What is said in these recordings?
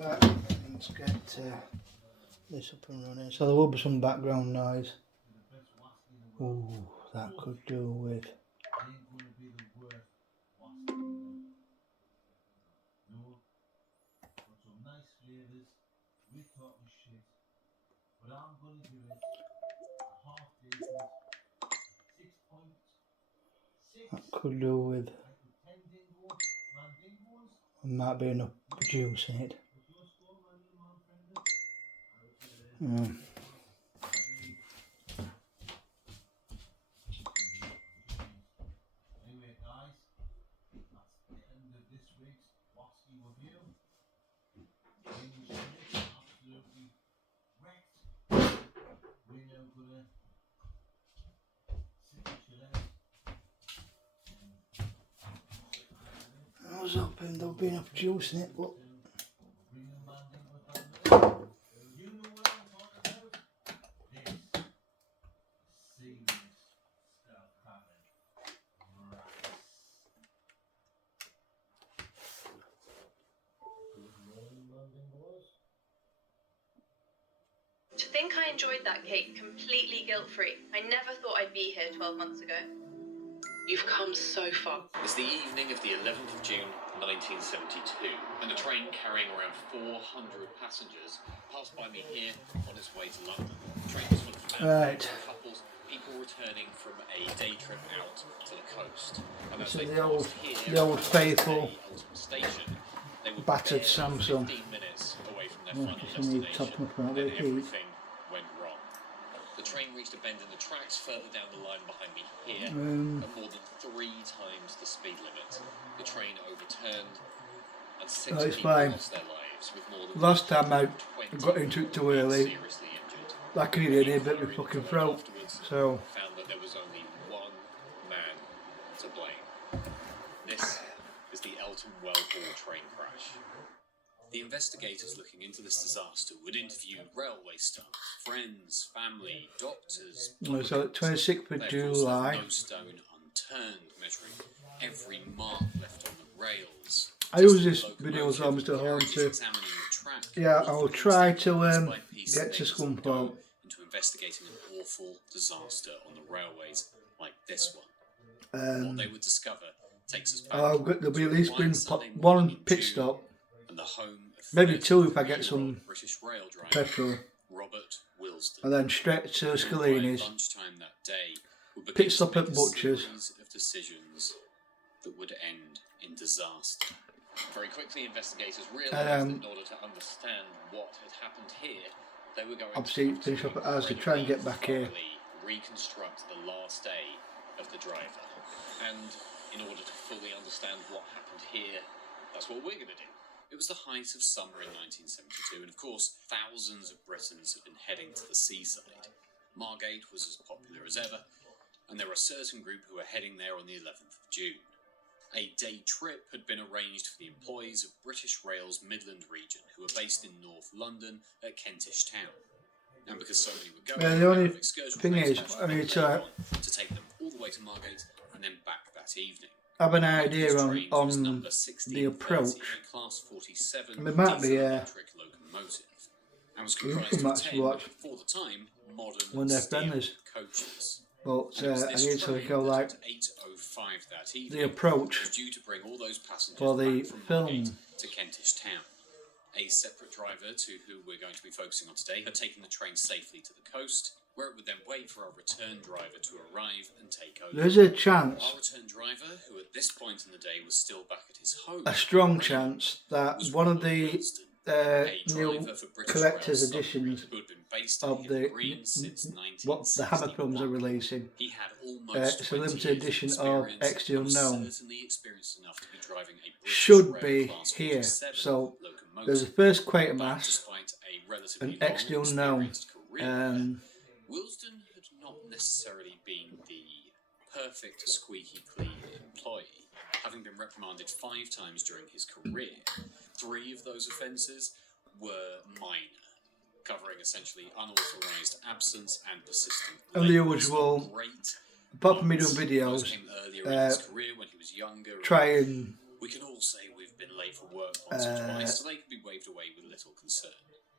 Right, let's get this up and running. So there will be some background noise. Ooh, that could do with. That could do with. There might be enough juice in it. I was hoping there would be enough juice in it, but To think I enjoyed that cake completely guilt-free. I never thought I'd be here 12 months ago. You've come so far. It's the evening of the 11th of June, 1972, and a train carrying around 400 passengers passed by me here on its way to London. The train was full of families, couples, people returning from a day trip out to the coast. And as they passed here, the old faithful station, they were battered Samsung. 15 minutes away from their final destination, and then everything went wrong. The train reached a bend in the tracks further down the line behind me here, at more than 3 times the speed limit. The train overturned, and 6 people lost their lives, with more than last time I got into it too early, seriously injured. like an idiot, it bit my fucking throat. So Found that there was only one man to blame. This is the Elton Wellhall train crash. The investigators looking into this disaster would interview railway staff, friends, family, doctors. so 26th of July. No stone unturned, measuring every mark left on the rails. I use this video as well, Mr. Horn, to I will try to get to Scunthorpe. Into investigating an awful disaster on the railways like this one. What they would discover takes us back. There'll be at least been one pit stop, and the home maybe 2 if I get some British rail driver, petrol, Robert Wilsden. and then straight to Scalini's. Lunchtime that day, Pit stop at Butcher's. Of decisions that would end in disaster. Very quickly, investigators realised that in order to understand what had happened here, they were going obviously to finish up at Asda, try and get back here. Reconstruct the last day of the driver. And in order to fully understand what happened here, that's what we're going to do. It was the height of summer in 1972, and of course, thousands of Britons had been heading to the seaside. Margate was as popular as ever, and there were a certain group who were heading there on the 11th of June. A day trip had been arranged for the employees of British Rail's Midland region, who were based in North London at Kentish Town. And because so many were going, the only thing is, I need to take them all the way to Margate and then back that evening. Have an idea on the approach. It might be you much watch when they're friendlies, but I need to go like the approach for the film. To Kentish Town. A separate driver, to who we're going to be focusing on today, had taken the train safely to the coast, where it would then wait for our return driver to arrive and take over. There's a chance, our return driver, who at this point in the day was still back at his home, a strong chance that one of the new collector's editions of the what the Hammer films are releasing. It's a limited edition of X the Unknown. Should be here. So there's a first Quatermass and X the Unknown. Wilsden had not necessarily been the perfect squeaky clean employee, having been reprimanded 5 times during his career. 3 of those offences were minor, covering essentially unauthorised absence and persistent and the usual, apart from me doing videos, career when he was younger, try and we can all say we've been late for work once or twice, so they could be waved away with little concern.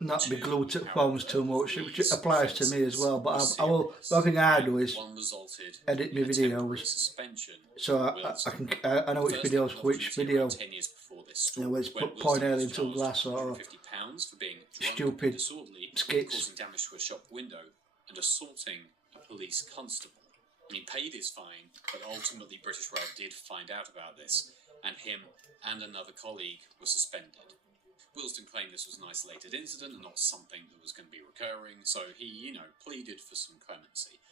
Not be glued to phones too much, which applies to me as well. But the only thing I do is edit my videos, so I know which videos for which video. You know, whether it's pouring oil into a glass or stupid skits. Causing damage to a shop window and assaulting a police constable. He paid his fine, but ultimately British Rail did find out about this, and him and another colleague were suspended. Wilsden claimed this was an isolated incident and not something that was going to be recurring, so he, pleaded for some clemency.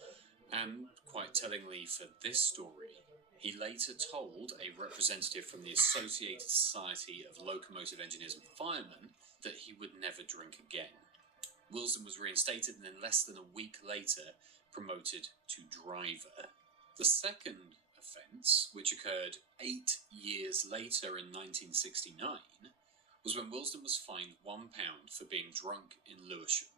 And quite tellingly for this story, he later told a representative from the Associated Society of Locomotive Engineers and Firemen that he would never drink again. Wilsden was reinstated and then less than a week later promoted to driver. The second offence, which occurred 8 years later in 1969, was when Wilsden was fined £1 for being drunk in Lewisham.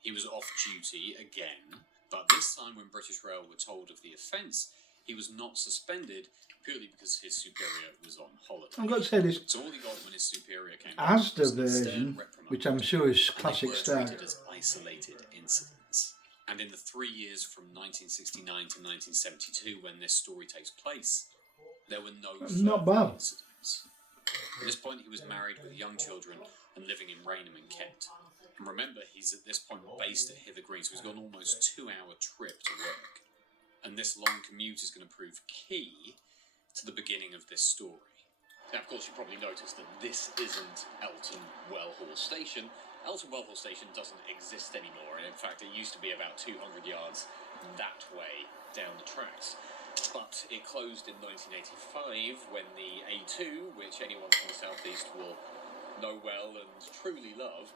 He was off duty again, but this time when British Rail were told of the offence, he was not suspended purely because his superior was on holiday. I'm going to say this. So all he got when his superior came Asda version, which I'm sure is classic style. Treated as isolated incidents. And in the 3 years from 1969 to 1972, when this story takes place, there were no further incidents. At this point, he was married with young children and living in Rainham in Kent. And remember, he's at this point based at Hither Green, so he's got an almost 2-hour trip to work. And this long commute is going to prove key to the beginning of this story. Now, of course, you probably noticed that this isn't Elton Wellhall Station. Elton Wellhall Station doesn't exist anymore, and in fact, it used to be about 200 yards that way down the tracks. But it closed in 1985 when the A2, which anyone from the southeast will know well and truly love,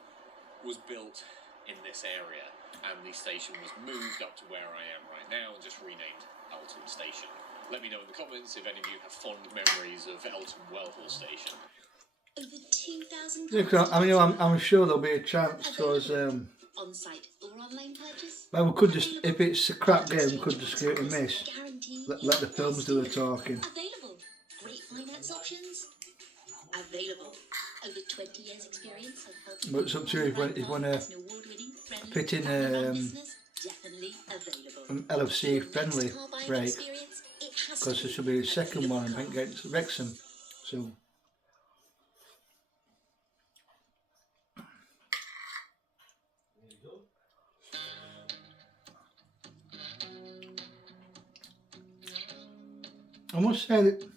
was built in this area, and the station was moved up to where I am right now and just renamed Elton Station. Let me know in the comments if any of you have fond memories of Elton Wellhall Station. Over 2,000. Yeah, I mean, I'm sure there'll be a chance to us. On-site or online purchase. Well, we could just, if it's a crap game, we could just give it a miss. Let the films do the talking. Available. Great finance options. Available. Over 20 years experience of helping. But it's up to you if you want to fit in an LFC friendly break, because this will be the second one, I think, against Wrexham. So. I must say that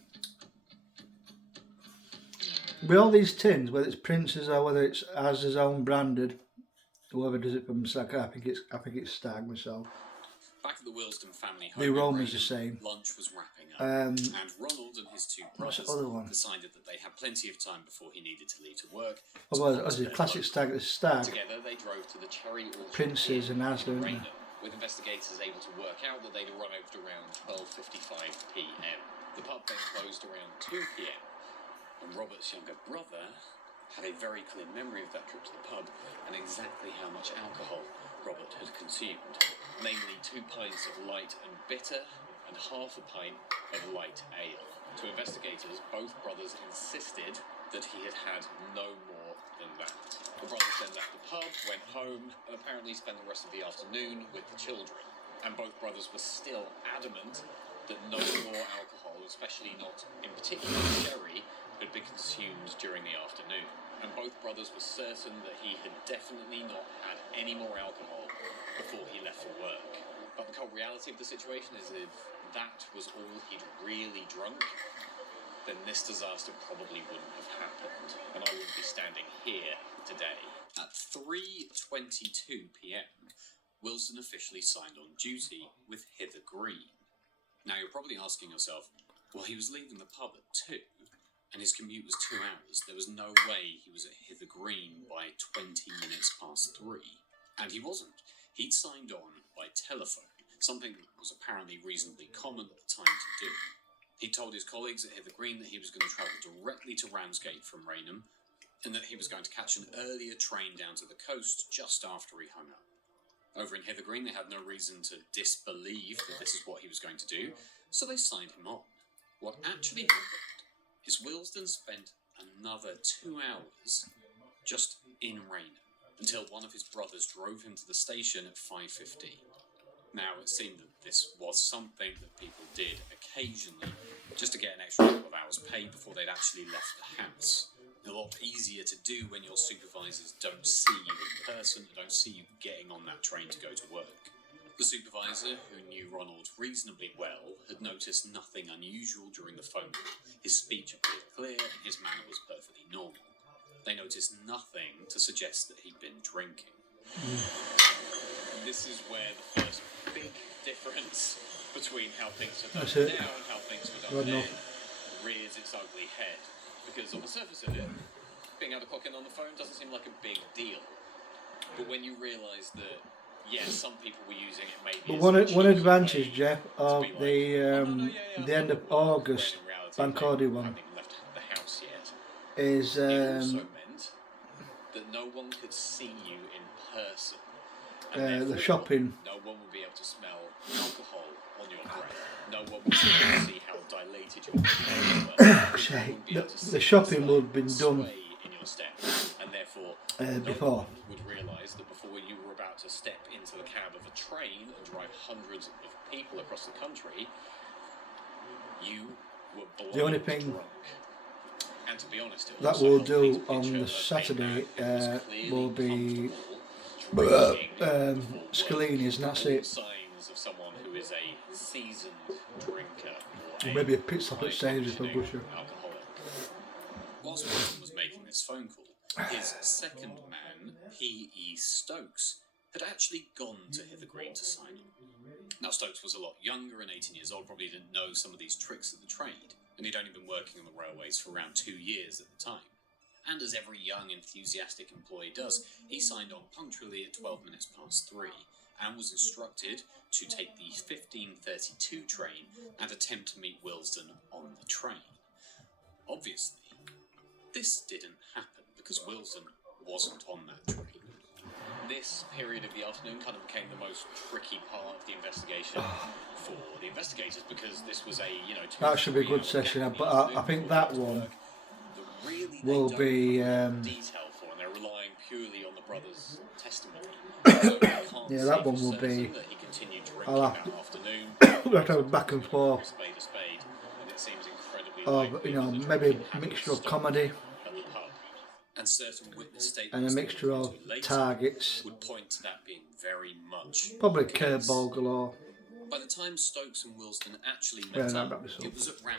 with all these tins, whether it's Prince's or whether it's Asda's own branded, whoever does it from Slack, I think it's Stag myself. Back at the Wilsden family home, the aroma's the same. Lunch was wrapping up, and Ronald and his two brothers decided that they had plenty of time before he needed to leave to work. Oh, well, as a classic Stag, the Stag. Together, they drove to the Cherry Orchard Prince's and Asda, Rainham, with investigators able to work out that they'd arrived around 12:55 p.m. The pub then closed around 2 p.m. and Robert's younger brother had a very clear memory of that trip to the pub and exactly how much alcohol Robert had consumed, namely 2 pints of light and bitter and half a pint of light ale. To investigators, both brothers insisted that he had had no more than that. The brothers then left the pub, went home, and apparently spent the rest of the afternoon with the children. And both brothers were still adamant that no more alcohol, especially not in particular sherry, had been consumed during the afternoon. And both brothers were certain that he had definitely not had any more alcohol before he left for work. But the cold reality of the situation is that if that was all he'd really drunk, then this disaster probably wouldn't have happened, and I wouldn't be standing here today. At 3:22 p.m, Wilsden officially signed on duty with Hither Green. Now you're probably asking yourself, well, he was leaving the pub at 2, and his commute was 2 hours. There was no way he was at Hither Green by 20 minutes past 3. And he wasn't. He'd signed on by telephone, something that was apparently reasonably common at the time to do. He told his colleagues at Hither Green that he was going to travel directly to Ramsgate from Rainham, and that he was going to catch an earlier train down to the coast just after he hung up. Over in Hither Green, they had no reason to disbelieve that this is what he was going to do, so they signed him on. What actually happened is Wilsden spent another 2 hours just in Raynham, until one of his brothers drove him to the station at 5:15. Now, it seemed that this was something that people did occasionally, just to get an extra couple of hours paid before they'd actually left the house. A lot easier to do when your supervisors don't see you in person, and don't see you getting on that train to go to work. The supervisor, who knew Ronald reasonably well, had noticed nothing unusual during the phone call. His speech appeared clear, and his manner was perfectly normal. They noticed nothing to suggest that he'd been drinking. This is where the first big difference between how things are done now and how things were done then rears its ugly head. Because on the surface of it, being able to clock in on the phone doesn't seem like a big deal. But when you realise that, yes, some people were using it maybe. But one advantage, Jeff, of the end of August bank holiday one is it also meant that no one could see you in person. And the shopping. No one would be able to smell alcohol on your breath. No one would be able to see how dilated your feet were. The shopping would have been done in your step, and therefore before. No one would realise that before you were about to step into the cab of a train and drive hundreds of people across the country, you were The only blind thing drunk. And to be honest, it that we'll do on the Saturday will be Scalini's, and that's it. Signs of someone who is a seasoned drinker, or Maybe a pit stop at Sainsbury's for Busher. Alcoholic. Whilst Wilson was making this phone call, his second man, P.E. Stokes, had actually gone to Hither Green to sign on. Now, Stokes was a lot younger and 18 years old, probably didn't know some of these tricks of the trade, and he'd only been working on the railways for around 2 years at the time. And as every young, enthusiastic employee does, he signed on punctually at 12 minutes past 3, and was instructed to take the 15:32 train and attempt to meet Willesden on the train. Obviously, this didn't happen because Willesden wasn't on that train. This period of the afternoon kind of became the most tricky part of the investigation for the investigators, because this was a, that should be a good session, but I think that one will be detail for, and they're relying purely on the brothers' testimony. So yeah, that one will be. That he continued drinking I'll have that afternoon. we'll have to have back and forth. Spade a spade, and it seems incredibly Maybe a mixture of comedy at the pub. And certain witness statements and a mixture of targets. would point to that being very much Probably the case. curveball galore. By the time Stokes and Willesden actually met up, it was at round